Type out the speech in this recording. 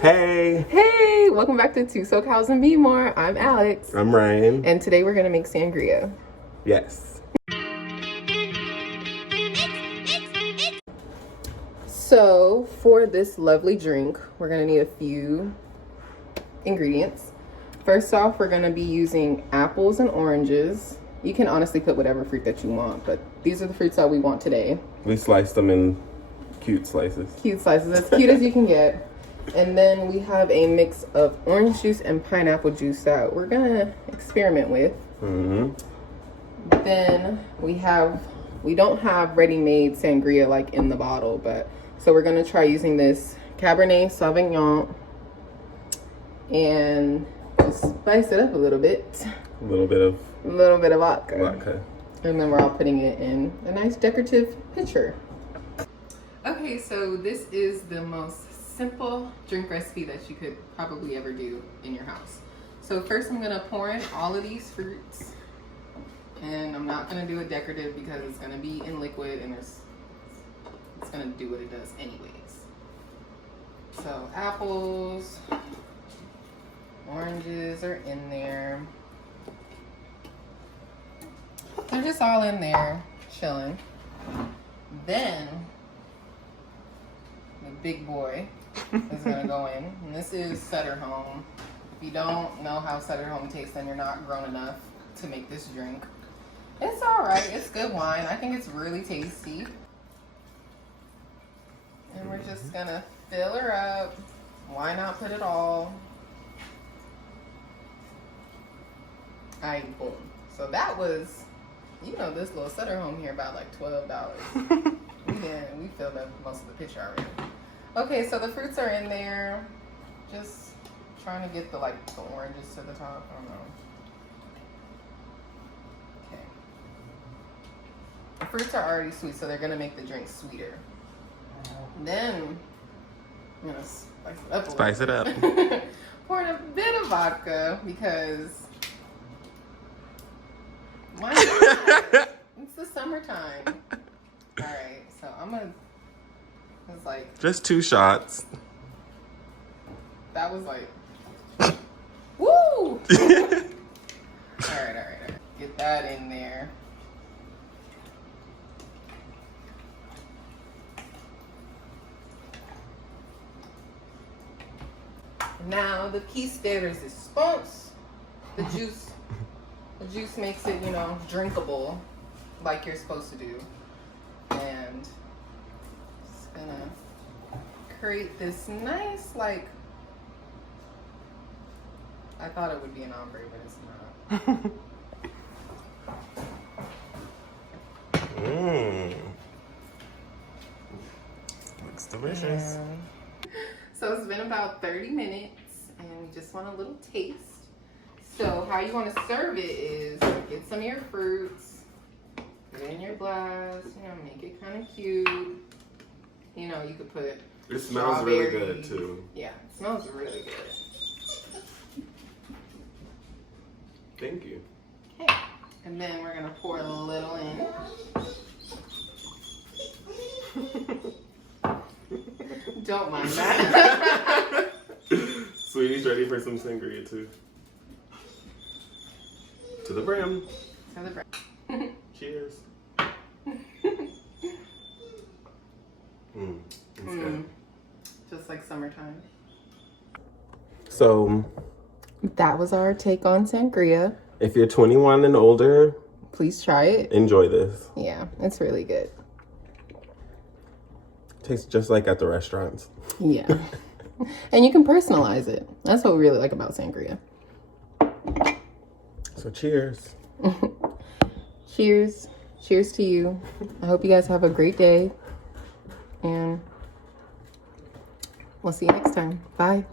Hey! Hey! Welcome back to Two SoCals and Be More. I'm Alex. I'm Ryan. And today we're gonna make sangria. Yes. So for this lovely drink, we're gonna need a few ingredients. First off, we're gonna be using apples and oranges. You can honestly put whatever fruit that you want, but these are the fruits that we want today. We sliced them in cute slices. Cute slices, as cute as you can get. And then we have a mix of orange juice and pineapple juice that we're gonna experiment with. Then we don't have ready-made sangria like in the bottle, but so we're gonna try using this Cabernet Sauvignon and just spice it up a little bit. A little bit of vodka. And then we're all putting it in a nice decorative pitcher. Okay, so this is the most simple drink recipe that you could probably ever do in your house. So first I'm gonna pour in all of these fruits, and I'm not gonna do it decorative because it's gonna be in liquid and it's gonna do what it does anyways. So apples, oranges are in there. They're just all in there chilling. Then the big boy is gonna go in, and this is Sutter Home. If you don't know how Sutter Home tastes, then you're not grown enough to make this drink. It's all right. It's good wine. I think it's really tasty. And we're just gonna fill her up. Why not put it all? Alright, boom. So that was, you know, this little Sutter Home here about like $12. We filled up most of the pitcher already. Okay, so the fruits are in there. Just trying to get the oranges to the top. I don't know. Okay. The fruits are already sweet, so they're gonna make the drink sweeter. Then I'm gonna spice it up a little. Spice it up. Pour in a bit of vodka because why not? It's the summertime. All right, so I'm gonna. It's like just 2 shots. that was like, woo! All right. Get that in there. Now the piece de resistance, the juice makes it, you know, drinkable, like you're supposed to do, and just gonna create this nice, like, I thought it would be an ombre, but it's not. Looks delicious. So it's been about 30 minutes, and we just want a little taste. So how you want to serve it is get some of your fruits, put it in your glass, you know, make it kind of cute. You know, you could put It smells really good too. Yeah, it smells really good. Thank you. Okay, and then we're gonna pour a little in. Don't mind that. Sweetie's ready for some sangria too. To the brim. To the brim. Cheers. It's good. Just like summertime. So that was our take on sangria. if you're 21 and older, please try it. Enjoy this. Yeah, it's really good. Tastes just like at the restaurants. Yeah. And you can personalize it. That's what we really like about sangria. So cheers. Cheers. Cheers to you. I hope you guys have a great day. And we'll see you next time. Bye.